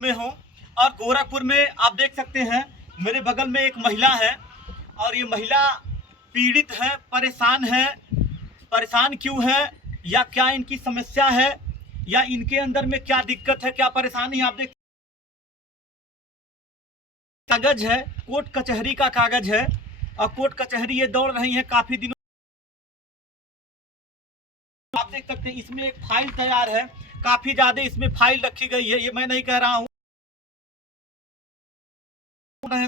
में हूँ और गोरखपुर में आप देख सकते हैं मेरे बगल में एक महिला है और ये महिला पीड़ित है, परेशान है। परेशान क्यों है या क्या इनकी समस्या है या इनके अंदर में क्या दिक्कत है, क्या परेशानी, आप देख कागज है, कोर्ट कचहरी का कागज है और कोर्ट कचहरी ये दौड़ रही है काफी दिनों। आप देख सकते हैं इसमें एक फाइल तैयार है, काफी ज्यादा इसमें फाइल रखी गई है। ये मैं नहीं कह रहा हूँ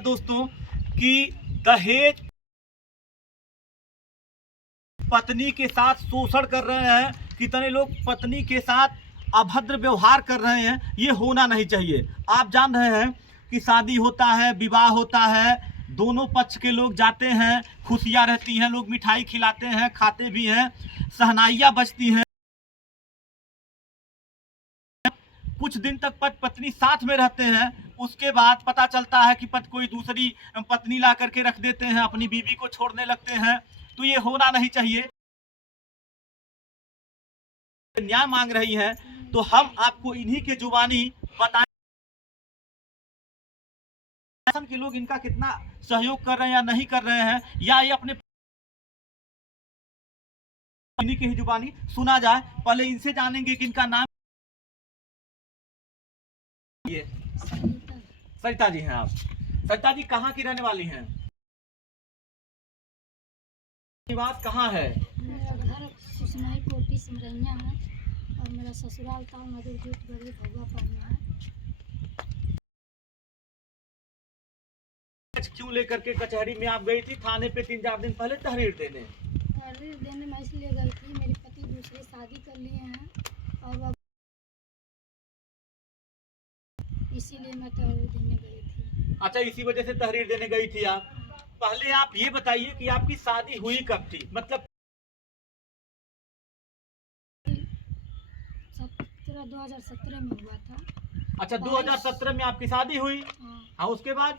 दोस्तों कि दहेज पत्नी के साथ शोषण कर रहे हैं, कितने लोग पत्नी के साथ अभद्र व्यवहार कर रहे हैं। ये होना नहीं चाहिए। आप जान रहे हैं कि शादी होता है, विवाह होता है, दोनों पक्ष के लोग जाते हैं, खुशियां रहती हैं, लोग मिठाई खिलाते हैं, खाते भी हैं, शहनाइयां बजती हैं। कुछ दिन तक पति पत्नी साथ में रहते हैं, उसके बाद पता चलता है कि कोई दूसरी पत्नी ला करके रख देते हैं, अपनी बीवी को छोड़ने लगते हैं। तो ये होना नहीं चाहिए। न्याय मांग रही है तो हम आपको इन्हीं के जुबानी बताएं के लोग इनका कितना सहयोग कर रहे हैं या नहीं कर रहे हैं, या ये अपने इन्हीं की ही जुबानी सुना जाए। पहले इनसे जानेंगे कि इनका नाम ये सरिता जी हैं। आप सरिता जी कहाँ की रहने वाली हैं? निवास कहाँ है? मेरा घर सुसनाई कोटी सिमरैया है और मेरा ससुराल था मधुरजूट गली भगवा पड़ना है। क्यों लेकर के कचहरी में आप गई थी? थाने पे 3-4 दिन पहले तहरीर देने मैं इसलिए गई थी, मेरे पति दूसरी शादी कर लिए हैं और वह इसीलिए मैं तहरीर देने गई थी। अच्छा, इसी वजह से तहरीर देने गई थी आप। पहले आप ये बताइए कि आपकी शादी हुई कब थी? मतलब 2017 में हुआ था। अच्छा, 2017 में आपकी शादी हुई। हाँ, उसके बाद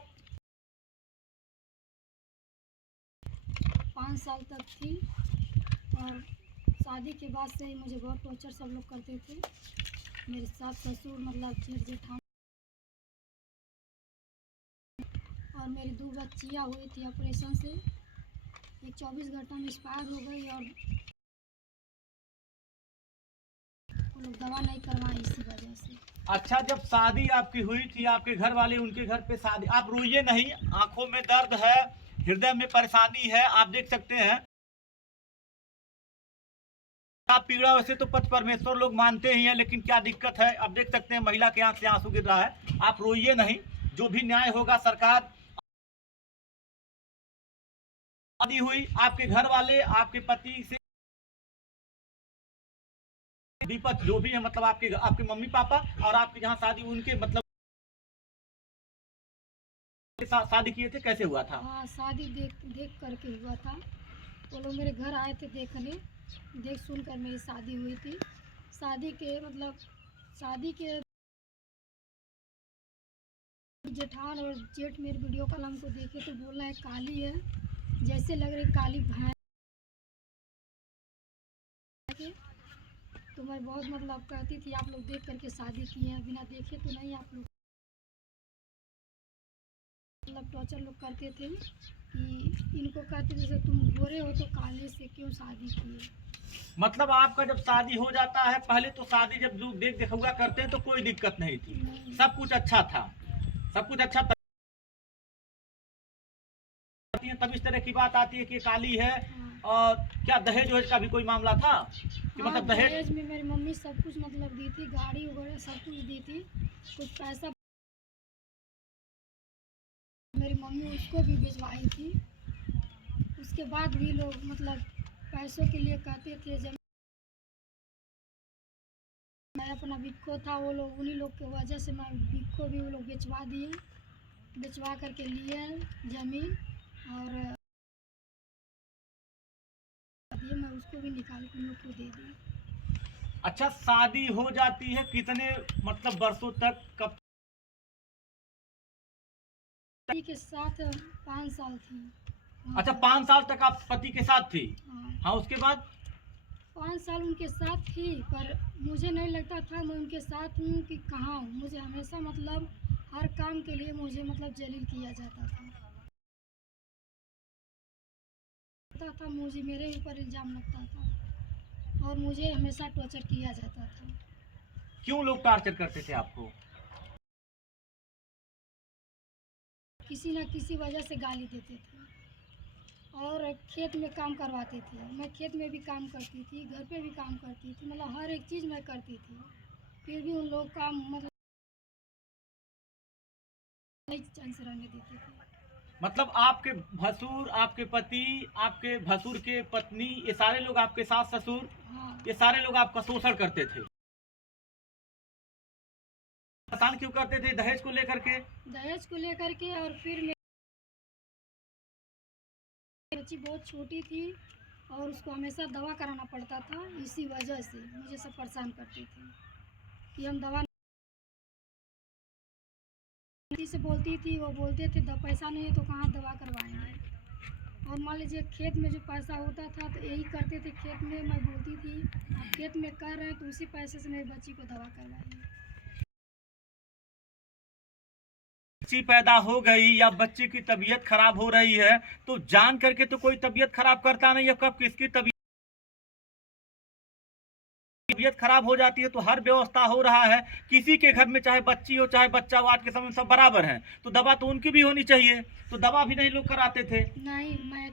5 साल तक थी और शादी के बाद से ही मुझे बहुत टॉर्चर सब लोग करते थे। मेरे सास ससुर मतलब जेठ जेठानी और मेरी 2 बच्चियाँ हुई थी ऑपरेशन से। एक 24 घंटा में एक्सपायर हो गई और वो लोग दवा नहीं करवाए इसी वजह से। अच्छा, जब शादी आपकी हुई थी, आपके घर वाले उनके घर पे शादी, आप रोइए नहीं, आंखों में दर्द है, हृदय में परेशानी है, आप देख सकते हैं। आप पीड़ा वैसे तो पति परमेश्वर लोग मानते ही हैं, लेकिन क्या दिक्कत है, आप देख सकते हैं महिला के आंख से आंसू गिर रहा है। आप रोइए नहीं, जो भी न्याय होगा सरकार। शादी हुई, आपके घर वाले आपके पति से दीपक जो भी है, मतलब आपके मम्मी पापा और आपके जहाँ शादी उनके मतलब शादी किए थे, कैसे हुआ था? हाँ, शादी देख करके हुआ था। वो लोग मेरे घर आए थे देखने, देख सुन कर मेरी शादी हुई थी। शादी के जेठान और जेठ मेरे वीडियो कॉल हमको देखे तो बोल रहे हैं काली है, जैसे लग रही काली भैंस। तो मैं बहुत मतलब कहती थी आप लोग देख करके शादी किए हैं, बिना देखे तो नहीं। आप लोग मतलब टॉर्चर लोग करते थे कि इनको कहते थे जैसे तुम गोरे हो तो काले से क्यों शादी किए। मतलब आपका जब शादी हो जाता है, पहले तो शादी जब लोग देख देखा करते हैं तो कोई दिक्कत नहीं थी, सब कुछ अच्छा था, सब कुछ अच्छा था। तब इस तरह की बात आती है कि काली है। और क्या दहेज वहेज का भी कोई मामला था कि मतलब दहेज में मेरी मम्मी सब कुछ मतलब दी थी, गाड़ी वगैरह सब कुछ दी थी, कुछ पैसा मेरी मम्मी उसको भी भिजवाई थी। उसके बाद भी लोग मतलब पैसों के लिए कहते थे। जब मैं अपना बिक्को था, वो लोग उन्हीं लोग की वजह से मैं बिक्को भी वो लोग बेचवा दिए, बेचवा करके लिए ज़मीन और मैं उसको भी निकाल के लोग को दे दी। अच्छा, शादी हो जाती है कितने मतलब वर्षों तक, कब? पति के साथ 5 साल थी। अच्छा, 5 साल तक आप पति के साथ थी। हाँ, उसके बाद 5 साल उनके साथ थी, पर मुझे नहीं लगता था मैं उनके साथ हूँ कि कहाँ हूँ। मुझे हमेशा मतलब हर काम के लिए मुझे मतलब जलील किया जाता था, मुझे मेरे ऊपर इल्ज़ाम लगता था और मुझे हमेशा टॉर्चर किया जाता था। क्यों लोग टॉर्चर करते थे आपको? किसी न किसी वजह से गाली देते थे और खेत में काम करवाते थे। मैं खेत में भी काम करती थी, घर पे भी काम करती थी, मतलब हर एक चीज़ मैं करती थी, फिर भी उन लोग का मतलब नहीं चांस रहने देते थे। मतलब आपके भसुर, आपके पति, आपके भसुर के पत्नी, ये सारे लोग, आपके सास ससुर, हाँ, ये सारे लोग आपका शोषण करते थे। परेशान क्यों करते थे? दहेज को लेकर के? दहेज को लेकर के। और फिर मेरी बच्ची बहुत छोटी थी और उसको हमेशा दवा कराना पड़ता था, इसी वजह से मुझे सब परेशान करते थे कि हम दवा से बोलती थी, वो बोलते थे पैसा नहीं है तो कहाँ दवा करवाएंगे। और मान लीजिए खेत में जो पैसा होता था तो यही करते थे खेत में। मैं बोलती थी आप खेत में कर रहे हैं तो उसी पैसे से मेरी बच्ची को दवा करवाइए। बच्ची पैदा हो गई या बच्ची की तबीयत खराब हो रही है तो जान करके तो कोई तबीयत खराब करता नहीं है। कब किसकी तबीयत खराब हो जाती है तो हर व्यवस्था हो रहा है। किसी के घर में चाहे बच्ची हो चाहे बच्चा हो, आज के समय में सब बराबर हैं, तो दवा तो उनकी भी होनी चाहिए। तो दवा भी नहीं लोग कराते थे। नहीं, मैं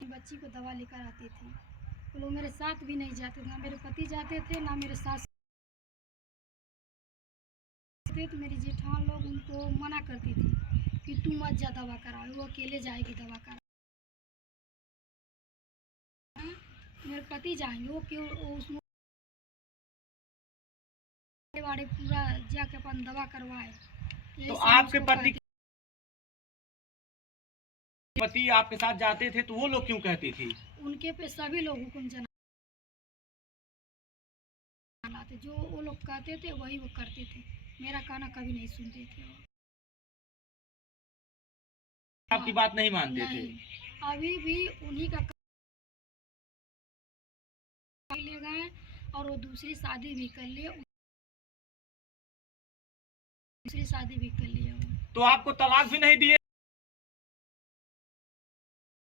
बच्ची को दवा लेकर आती थी, वो लोग मेरे साथ भी नहीं जाते थे, ना मेरे पति जाते थे ना मेरे सास। तो मेरी जेठान लोग उनको मना करती थी कि तू मत जा दवा करा, वो अकेले जाएगी दवा करा। मेरे पति जाएंगे, वो क्यों उसमें वाड़े पूरा जाके अपन दवा करवाए। तो आपके पति आपके साथ जाते थे तो वो लोग क्यों कहती थी? उनके पे सभी लोग हुक्म जनाते, जो वो लोग कहते थे वही वो करते थे, मेरा कहना कभी नहीं सुनते थे। आपकी बात नहीं मानते थे? अभी भी उन्हीं का ले गए और वो दूसरी शादी भी कर लिए, दूसरी शादी भी कर लिए वो। तो आपको तलाक भी नहीं दिए?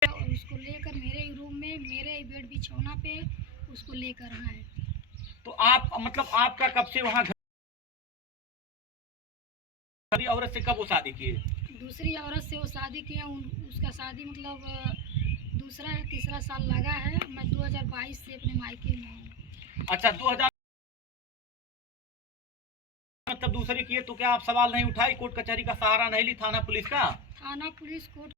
और उसको लेकर मेरे ही रूम में, मेरे ही बेड बिछौना पे उसको लेकर आए। तो आप मतलब आपका कब से वहाँ दूसरी औरत से कब वो शादी किए? दूसरी औरत से वो शादी किया, उसका शादी मतलब दूसरा या तीसरा साल लगा है। मैं 2022 से अपने मायके में हूँ। अच्छा, 2000 मतलब दूसरी किए तो क्या आप सवाल नहीं उठाई? कोर्ट कचहरी का सहारा नहीं ली? थाना पुलिस का? थाना पुलिस कोर्ट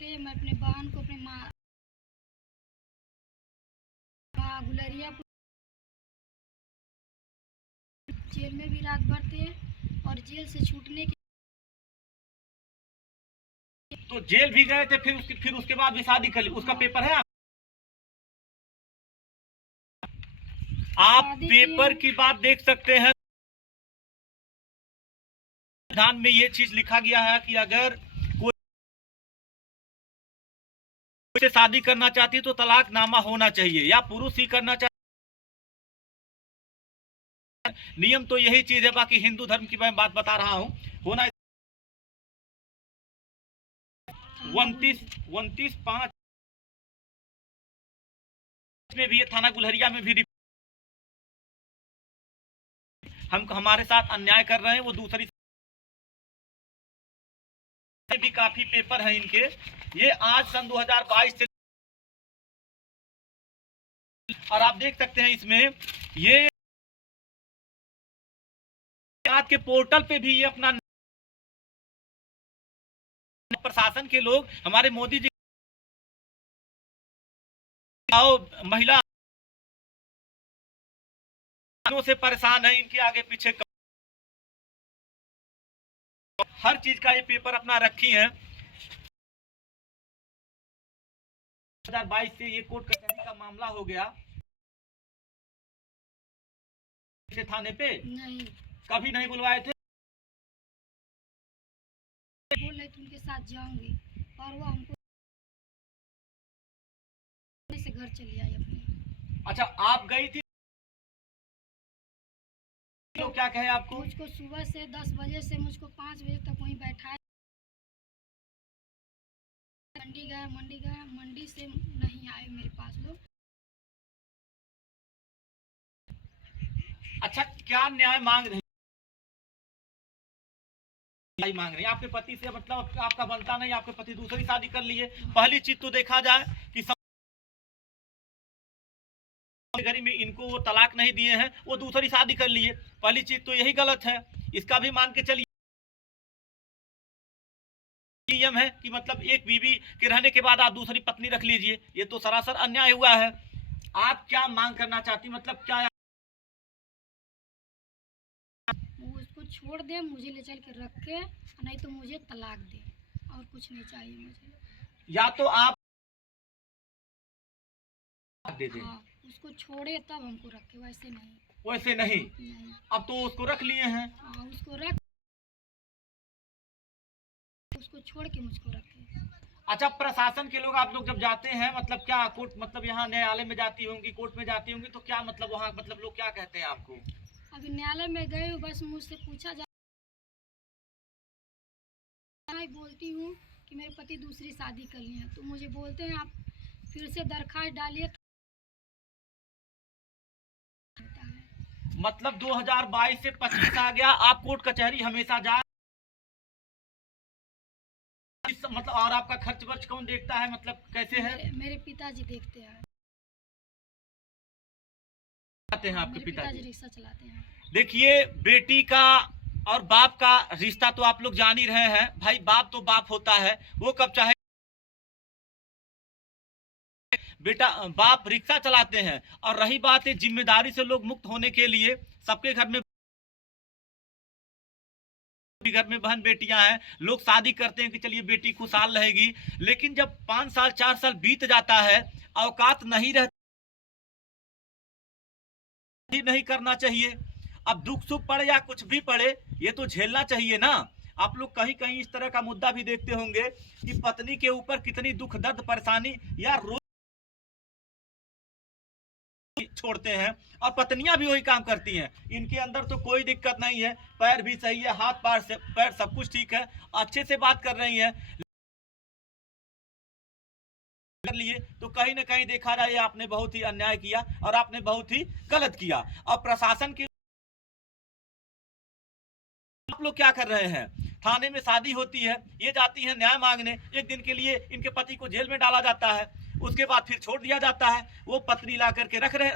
थे। मैं अपने बहन को अपने माँ गुलरिया जेल में भी रात भर थे और जेल से छूटने के तो जेल भी गए थे, फिर उसके बाद भी शादी कर ली? उसका पेपर है? आप पेपर की बात देख सकते हैं। संविधान में ये चीज लिखा गया है कि अगर कोई से शादी करना चाहती है तो तलाकनामा होना चाहिए, या पुरुष ही करना चाहिए। नियम तो यही चीज है। बाकी हिंदू धर्म की मैं बात बता रहा हूँ। होना 29/5 में भी, थाना गुलहरिया में भी हम हमारे साथ अन्याय कर रहे हैं। वो दूसरी भी काफी पेपर हैं इनके। ये आज सन 2022 से, और आप देख सकते हैं इसमें ये आज के पोर्टल पे भी ये अपना प्रशासन के लोग, हमारे मोदी जी महिला से परेशान है, इनके आगे पीछे हर चीज का ये पेपर अपना रखी है। 2022 से ये कोर्ट कचहरी का मामला हो गया। थाने पे नहीं, कभी नहीं बुलवाए थे। बोल रहे थे उनके साथ जाऊंगी और वो हमको से घर चली आई अपने। अच्छा, आप गई थी, लोग क्या कहे आपको? मुझको सुबह से 10 बजे से मुझको 5 बजे तक वहीं बैठाए। मंडी गया, मंडी से नहीं आए मेरे पास लोग। अच्छा, क्या न्याय मांग रही, न्याय मांग रही आपके पति से? मतलब आपका बनता नहीं, आपके पति दूसरी शादी कर लिए। पहली चीज तो देखा जाए कि घड़ी में इनको वो तलाक नहीं दिए हैं, वो दूसरी शादी कर लिए। पहली चीज तो यही गलत है। इसका भी मान के चलिए नियम है कि मतलब एक बीवी के रहने के बाद आप दूसरी पत्नी रख लीजिए, ये तो सरासर अन्याय हुआ है। आप क्या मांग करना चाहती, मतलब क्या? वो उसको छोड़ दे, मुझे ले चल के रखे, नहीं तो मुझे तलाक दे, और कुछ नहीं चाहिए मुझे। या तो आप दे दें। हाँ, उसको छोड़े तब हमको रखे, वैसे नहीं। वैसे नहीं, नहीं। अब तो उसको रख लिए हैं। हाँ, उसको रख, उसको छोड़ के मुझको रखे। अच्छा, प्रशासन के लोग, आप लोग जब जाते हैं, मतलब क्या कोर्ट, मतलब यहाँ न्यायालय में जाती होंगी, कोर्ट में जाती होंगी, तो क्या मतलब वहाँ मतलब लोग क्या कहते हैं आपको? अभी न्यायालय में गई हूँ, बस मुझसे पूछा जा, मैं बोलती हूँ कि मेरे पति दूसरी शादी कर लिए हैं, तो मुझे बोलते हैं आप फिर से दरखास्त डालिए। मतलब 2022 से 25 आ गया, आप कोर्ट कचहरी हमेशा जा, मतलब और आपका खर्च वर्च कौन देखता है, मतलब कैसे है? मेरे पिताजी देखते हैं। आते हैं आपके मेरे पिताजी रिक्शा चलाते हैं। देखिए, बेटी का और बाप का रिश्ता तो आप लोग जान ही रहे हैं भाई। बाप तो बाप होता है, वो कब चाहे बेटा, बाप रिक्शा चलाते हैं। और रही बात है जिम्मेदारी से लोग मुक्त होने के लिए, सबके घर में बहन बेटियां हैं, लोग शादी करते हैं कि चलिए बेटी खुशहाल रहेगी। लेकिन जब 5 साल 4 साल बीत जाता है, औकात नहीं रहती, नहीं करना चाहिए। अब दुख सुख पड़े या कुछ भी पड़े, ये तो झेलना चाहिए ना। आप लोग कहीं कहीं इस तरह का मुद्दा भी देखते होंगे कि पत्नी के ऊपर कितनी दुख दर्द परेशानी या रोज छोड़ते हैं, और पत्नियां भी वही काम करती हैं। इनके अंदर तो कोई दिक्कत नहीं है, पैर भी सही है, हाथ पैर सब कुछ ठीक है, अच्छे से बात कर रही है। कर लिए तो कहीं ना कहीं देखा जाए आपने बहुत ही अन्याय किया और आपने बहुत ही गलत किया। और प्रशासन के आप लोग क्या कर रहे हैं? थाने में शादी होती है, ये जाती है न्याय मांगने, एक दिन के लिए इनके पति को जेल में डाला जाता है, उसके बाद फिर छोड़ दिया जाता है। वो पत्नी ला करके रख रहे,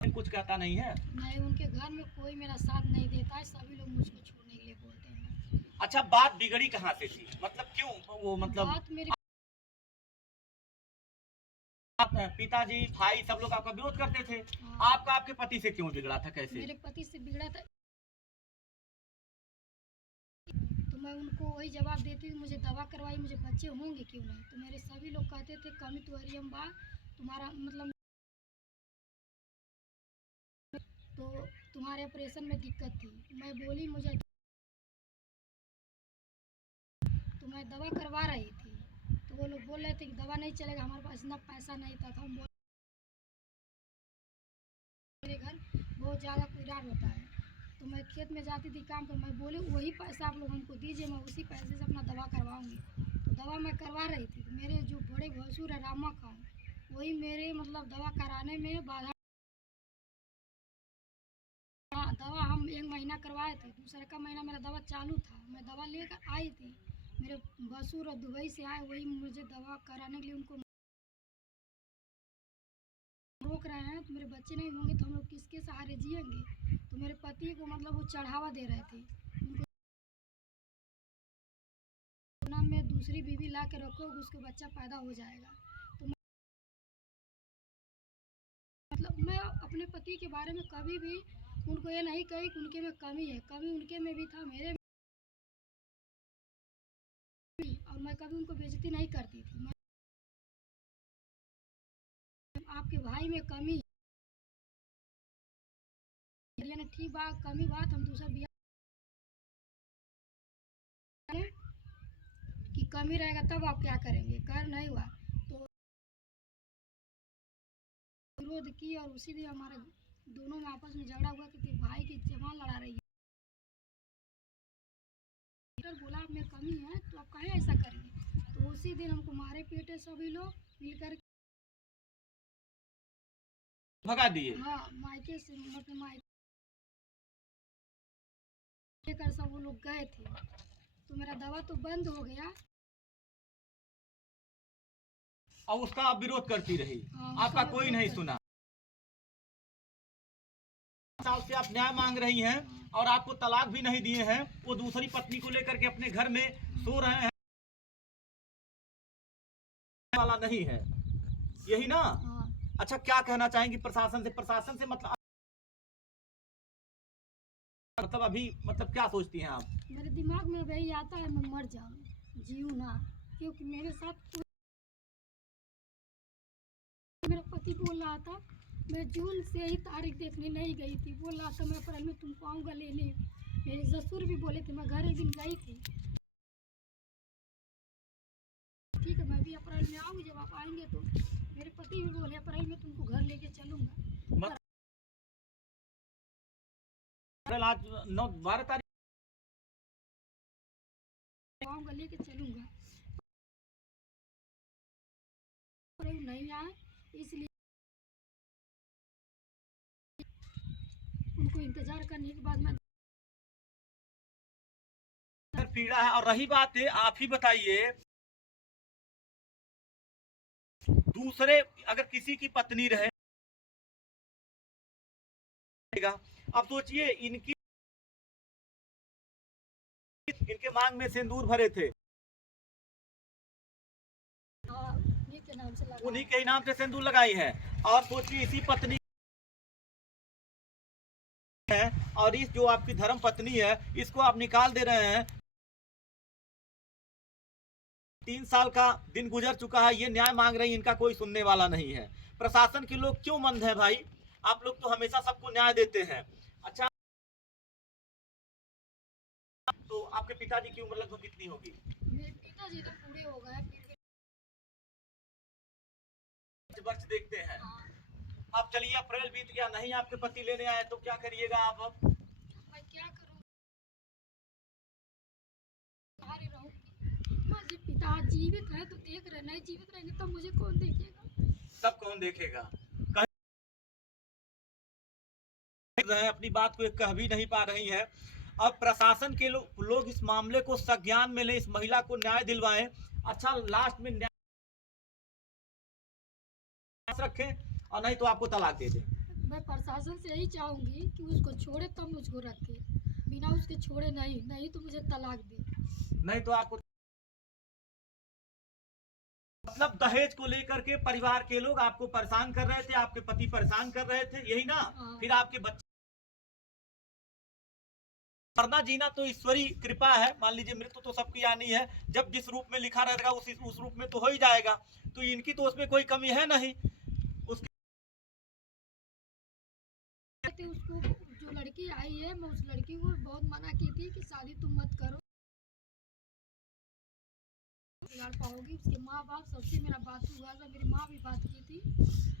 कुछ कहता नहीं है। नहीं, उनके घर में कोई मेरा साथ नहीं देता है, सभी लोग मुझको छोड़ने के लिए बोलते हैं। अच्छा, बात बिगड़ी कहाँ से थी, मतलब क्यों वो, मतलब बात मेरे पिताजी भाई सब लोग आपका विरोध करते थे। हाँ, आपका आपके पति से क्यों बिगड़ा था, कैसे? मेरे पति से बिगड़ा था, तो मैं उनको वही जवाब देती थी, मुझे दवा करवाई, मुझे बच्चे होंगे क्यों नहीं। तो मेरे सभी लोग कहते थे कमी तो हरियम बा, तुम्हारा मतलब तो तुम्हारे ऑपरेशन में दिक्कत थी। मैं बोली मुझे, तो मैं दवा करवा रही थी, तो वो लोग बोल रहे थे कि दवा नहीं चलेगा, हमारे पास इतना पैसा नहीं था। तो हम बोले मेरे घर बहुत ज़्यादा कुरार होता है, तो मैं खेत में जाती थी काम कर, मैं बोली वही पैसा आप लोग हमको दीजिए, मैं उसी पैसे से अपना दवा करवाऊँगी। तो दवा मैं करवा रही थी, तो मेरे जो बड़े भसुर है रामा खान, वही मेरे मतलब दवा कराने में बाधा। हाँ, दवा हम 1 महीना करवाए थे, दूसरा का महीना मेरा दवा चालू था, मैं दवा लेकर आई थी, मेरे भसुर और दुबई से आए, वही मुझे दवा कराने के लिए उनको रोक रहे हैं। तो मेरे बच्चे नहीं होंगे तो हम लोग किसके सहारे जिएंगे। तो मेरे पति को मतलब वो चढ़ावा दे रहे थे, उनको में दूसरी बीवी ला के रखोगे उसको बच्चा पैदा हो जाएगा। तो मतलब मैं अपने पति के बारे में कभी भी उनको ये नहीं कही कि उनके में कमी है, कमी उनके में भी था, मेरे में, और मैं कभी उनको बेइज्जती नहीं करती थी। मैं आपके भाई में कमी है, ठीक बात, कमी बात हम दूसरा बिया कि कमी रहेगा तब आप क्या करेंगे, कर नहीं हुआ। विरोध की और उसी दिन हमारे दोनों में आपस में झगड़ा हुआ कि भाई की जवान लड़ा रही है। बोला आप में कमी है तो आप काहे ऐसा करिए, तो उसी दिन हमको मारे पीटे सभी लोग मिलकर भगा दिए। हाँ मायके से मतलब मायके कर सब वो लोग गए थे, तो मेरा दवा तो बंद हो गया और उसका आप विरोध करती रही। हाँ, आपका कोई नहीं सुना। साल से आप न्याय मांग रही हैं और आपको तलाक भी नहीं दिए हैं, वो दूसरी पत्नी को लेकर के अपने घर में सो रहे हैं, वाला नहीं है, यही ना। हाँ। अच्छा, क्या कहना चाहेंगी प्रशासन से? प्रशासन से मतलब अभी मतलब क्या सोचती हैं आप? मेरे दिमाग में वही आता है मैं मर जाऊं, जीऊं ना, क्योंकि मेरे साथ मेरा पति बोल रहा था, मैं जून से ही तारीख देखने नहीं गई थी, बोल रहा था मैं अप्रैल में तुमको आऊँगा लेने। मेरे ससुर भी बोले थे, मैं घर एक दिन गई थी, ठीक है मैं भी अप्रैल में आऊँगी, जब आप आएंगे तो। मेरे पति भी बोले अप्रैल में तुमको घर लेके चलूँगा। आज 12 तारीख आऊँगा लेके चलूँगा, नहीं आए इसलिए उनको इंतजार करने के बाद मैं पीड़ा है। और रही बात है, आप ही बताइए, दूसरे अगर किसी की पत्नी रहे, अब सोचिए इनके मांग में सिंदूर भरे थे, उन्हीं के नाम से सिंदूर लगाई है, और सोचिए इसी पत्नी है, और इस जो आपकी धर्म पत्नी है इसको आप निकाल दे रहे हैं। 3 साल का दिन गुजर चुका है, ये न्याय मांग रही है, इनका कोई सुनने वाला नहीं है। प्रशासन के लोग क्यों मंद है भाई? आप लोग तो हमेशा सबको न्याय देते हैं। अच्छा, तो आपके पिताजी की उम्र लगभग कितनी होगी? मेरे पिताजी तो पूरे हो गए, वर्ष देखते हैं। अब चलिए अप्रैल बीत गया, नहीं आपके पति लेने आए तो क्या करिएगा आप? मैं क्या करूं, बाहर रहूंगी। पिता जीवित है तो देख रहे, नहीं जीवित रहेंगे तो मुझे कौन देखेगा? तब कौन देखेगा? अपनी बात को कह भी नहीं पा रही है। अब प्रशासन के लोग इस मामले को संज्ञान में ले, इस महिला को न्याय दिलवाएं। अच्छा, लास्ट में न्याय रखें और नहीं तो आपको तलाक दे दें। मैं प्रशासन से यही चाहूंगी कि उसको छोड़े तब मुझको रखे, बिना उसके छोड़े नहीं तो मुझे तलाक दे। नहीं तो आपको मतलब दहेज को लेकर के परिवार के लोग आपको परेशान कर रहे थे, आपके पति परेशान कर रहे थे, यही ना। फिर आपके बच्चे, मरना जीना तो ईश्वरी कृपा है, मान लीजिए मृत्यु तो सबकी आनी है, जब जिस रूप में लिखा रहेगा उस रूप में तो हो ही जाएगा। तो इनकी तो उसमें कोई कमी है नहीं। उसको जो लड़की आई है, मैं उस लड़की को बहुत मना की थी कि शादी तुम मत करो, बिगाड़ पाओगी। उसके माँ बाप सबसे मेरा बात हुआ था, मेरी माँ भी बात की थी,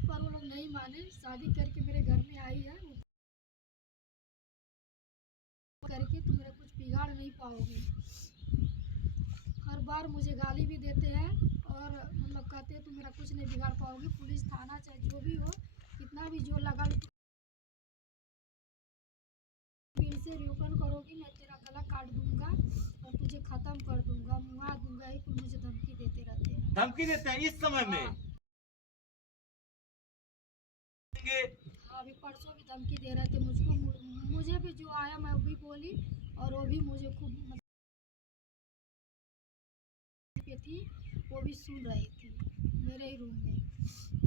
पर वो लोग नहीं माने। शादी करके मेरे घर में आई है, करके तुम मेरा कुछ बिगाड़ नहीं पाओगी। हर बार मुझे गाली भी देते हैं और मतलब कहते हैं तुम मेरा कुछ नहीं बिगाड़ पाओगी। पुलिस थाना चाहे जो भी हो, कितना भी जोर लगा लो, इनसे रिओपन करोगी मैं तेरा गला काट दूंगा और तुझे खत्म कर दूंगा, मुआ दूंगा। ही कुछ मुझे धमकी देते रहते हैं। धमकी देते हैं इस समय में? अभी परसों भी धमकी दे रहे थे मुझको, मुझे भी जो आया मैं भी बोली और वो भी मुझे खूब थी, वो भी सुन रही थी मेरे ही रूम में।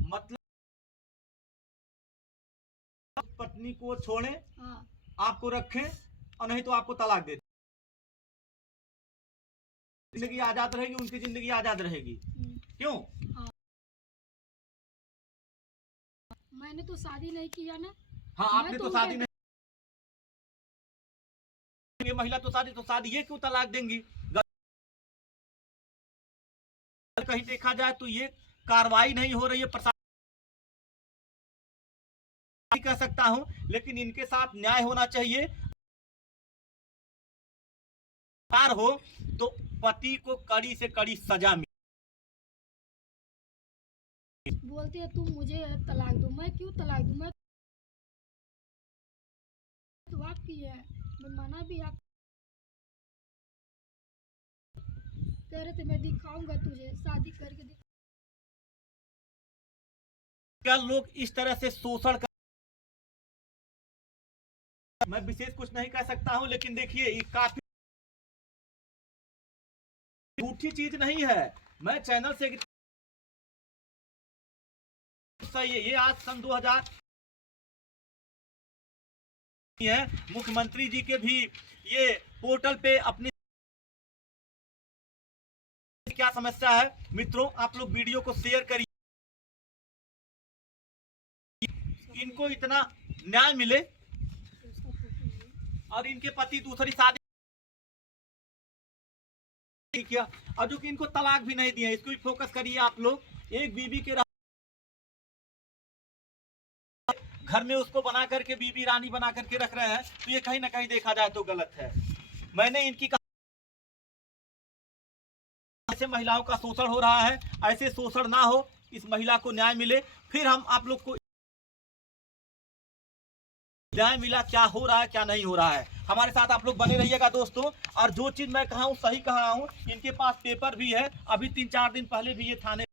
मतलब पत्नी को छोड़े, हाँ, आपको रखें और नहीं तो आपको तलाक दे, जिंदगी आजाद रहेगी, उनकी जिंदगी आजाद रहेगी। क्यों? हाँ, मैंने तो शादी नहीं किया ना। हाँ, आपने तो शादी नहीं, ये महिला तो शादी ये क्यों तलाक देंगी? कहीं देखा जाए तो ये कार्रवाई नहीं हो रही है। नहीं कह सकता हूं, लेकिन इनके साथ न्याय होना चाहिए। हो तो पति को कड़ी से कड़ी सजा मिले। बोलते हैं तुम मुझे तलाक दो, मैं क्यों तलाक दूं? मैं तो आपकी है, मैं मना भी आप कह रहे थे मैं दिखाऊंगा तुझे, शादी करके क्या लोग इस तरह से शोषण कर, मैं विशेष कुछ नहीं कह सकता हूं, लेकिन देखिए ये काफी झूठी चीज नहीं है। मैं चैनल से सही है, ये आज सन 2000 है, मुख्यमंत्री जी के भी ये पोर्टल पे अपनी क्या समस्या है। मित्रों आप लोग वीडियो को शेयर करिए, इनको इतना न्याय मिले और इनके पति दूसरी शादी किया और जो कि इनको तलाक भी नहीं दिया। इसको भी फोकस करिए आप लोग। एक बीबी के घर में उसको बना करके बीबी रानी बना करके रख रहे हैं, तो ये कहीं ना कहीं देखा जाए तो गलत है। मैंने इनकी ऐसे महिलाओं का शोषण हो रहा है, ऐसे शोषण ना हो, इस महिला को न्याय मिले, फिर हम आप लोग को न्याय मिला क्या हो रहा है क्या नहीं हो रहा है। हमारे साथ आप लोग बने रहिएगा दोस्तों। और जो चीज मैं कहा हूँ सही कहा हूँ, इनके पास पेपर भी है, अभी 3-4 दिन पहले भी ये थाने